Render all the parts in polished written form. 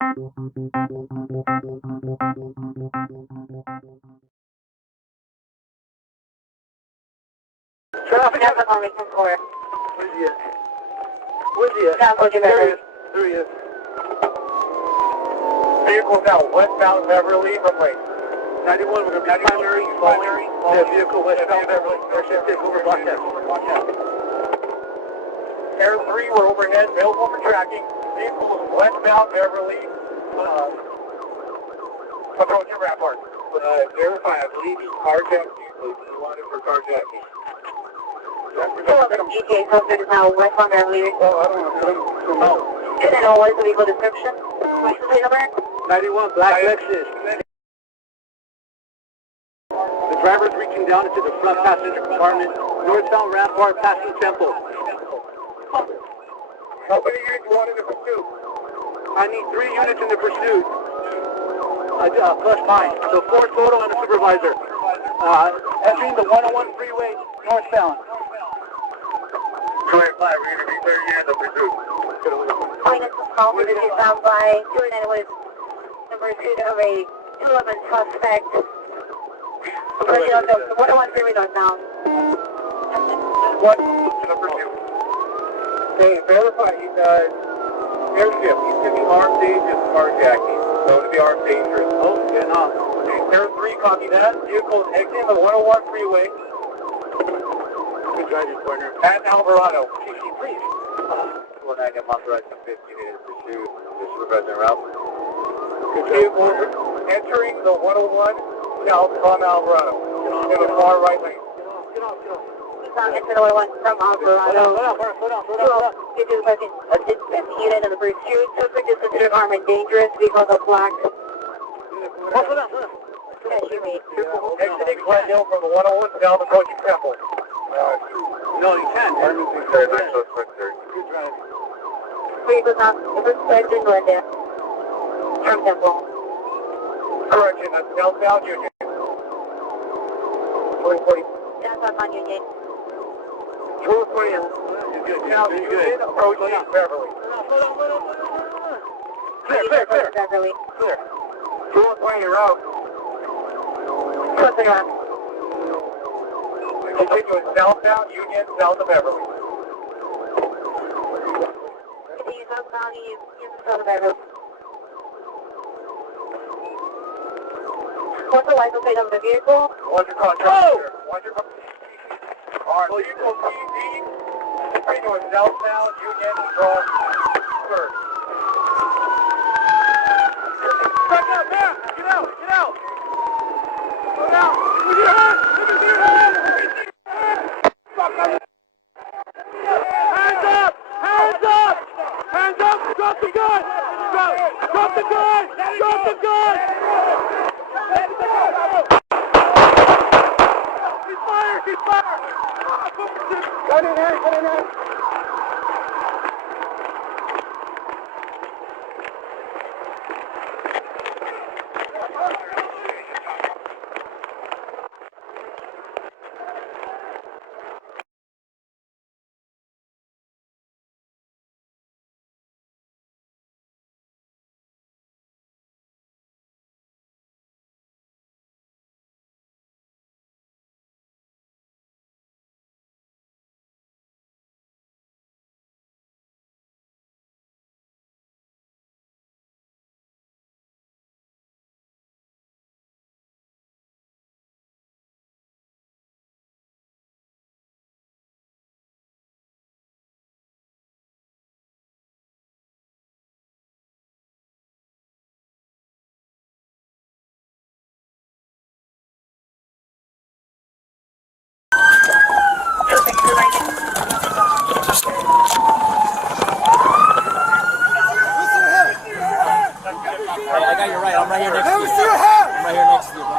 Traffic has a formation for it. Where's he at? Where's he at? There he is. Vehicle now westbound Beverly from Lake. 91, we're going to be primary. Yeah, vehicle westbound Beverly. Actually, take over broadcast. Air 3, we're overhead, available for tracking. Vehicles westbound Beverly. Approaching Rampart. Verify, I believe he's carjacked. He wanted for carjacking. ETA subject is now westbound Beverly. Oh, I don't know. And then what is the vehicle description? License plate number? 91, black Lexus. The driver's reaching down into the front passenger compartment. Northbound Rampart, passing Temple. How many units you want in the pursuit? I need 3 units in the pursuit. Plus mine. So 4 total and a supervisor. Entering the 101 freeway northbound. We're going to be 30 in the pursuit. Witness was called to be found by 209 with the pursuit of a 211 suspect. Approaching on the 101 freeway northbound. What in the pursuit? Okay, verify he's airship. He's going to be armed dangerous carjacking. So to be armed dangerous. Oh, getting off. Okay, Air 3, copy that. Vehicles exiting the 101 freeway Good driving partner. at Alvarado. please. 209 authorized to 50 units pursuit. The supervisor route. Good Vehicles entering the 101 south from Alvarado. In the far right lane. Get off. Enter the 101 from Alvarado. Slow down. Get to the question. Assist 50 unit of the pursuit. Subject is considered armed and dangerous. Vehicles are black. Slow down. Yes, you may. Exiting Glendale from the 101 south approaching Temple. No, you can't. Good drive. Vehicles not suspected Glendale. From Temple. Correction, that's southbound Union. 2040. Downtown on Union. 240. Now Union approaching Beverly. Clear. Beverly. 220 route. Close it on. Continuing southbound Union, south of Beverly. Continue southbound Union, south of Beverly. What's the license plate of the vehicle? What's your contract? What's your Alright, vehicle PD, continuing southbound Union from First. Back up, man! Get out! Slow down! With your hand! Hands up! Drop the gun! Drop the gun! He's fired! Gun in hand! I got you right. I'm right here next to you. I'm right here next to you, bro.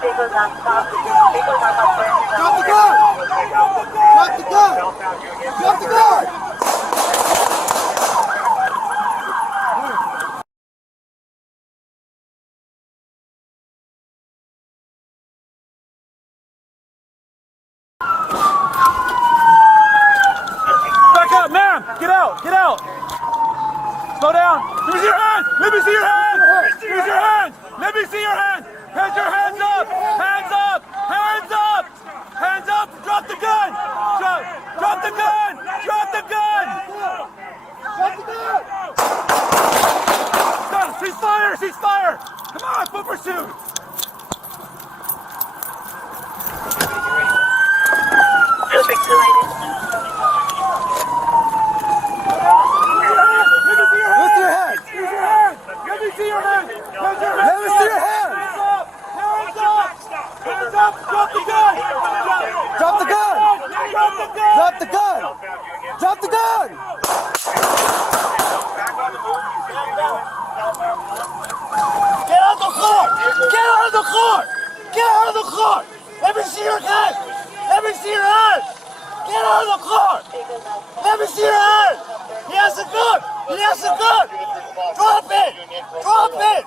Vehicles on stop. Vehicles on stop. Drop the gun! Back up, ma'am! Get out! Slow down! Use your hands! Let me see your hands! Use your hands! Let me see your hands! Put your hands up! Hands up! Hands up! Hands up! Drop the gun! Drop the gun! Drop the gun! Drop the gun! Stop! Cease fire! Cease fire! Come on! Full pursuit! Suspect related. Lift your hands! Use your hands! Let me see your hands! Let me see your hands! Hands up! Hands up! Hands up! Drop the gun! Drop the gun! Drop the gun! Drop the gun! Drop the gun! Get out of the car! Get out of the car! Get out of the car! Let me see your hands! Let me see your hands! Get out of the car! Let me see your hands! He has a gun! He has a gun! Drop it! Drop it!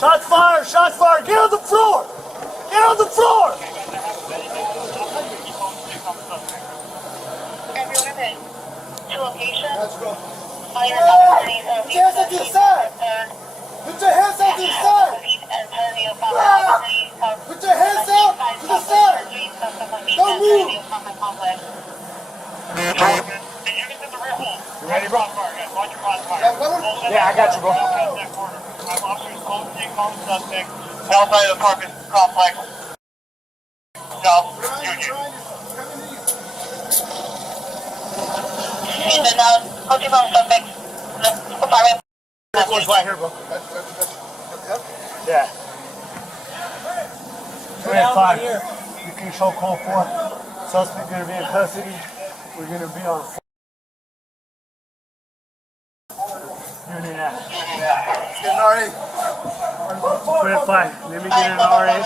Shots fired! Shots fired! Get on the floor! Get on the floor! Everyone to location. Let's go. Put your hands up to the side! Put your hands up to the side! Put your hands out to the side! Don't move! You ready, bro? Yeah, I got you, bro. Suspect outside of the apartment complex. South Union. And then, looking for suspect. Apartment. This one's right here, bro. Yeah. 3-5. You can show call 4. Suspect gonna be in custody. We're gonna be on Union Ave. Get an RA. 3-5. Let me get an RA.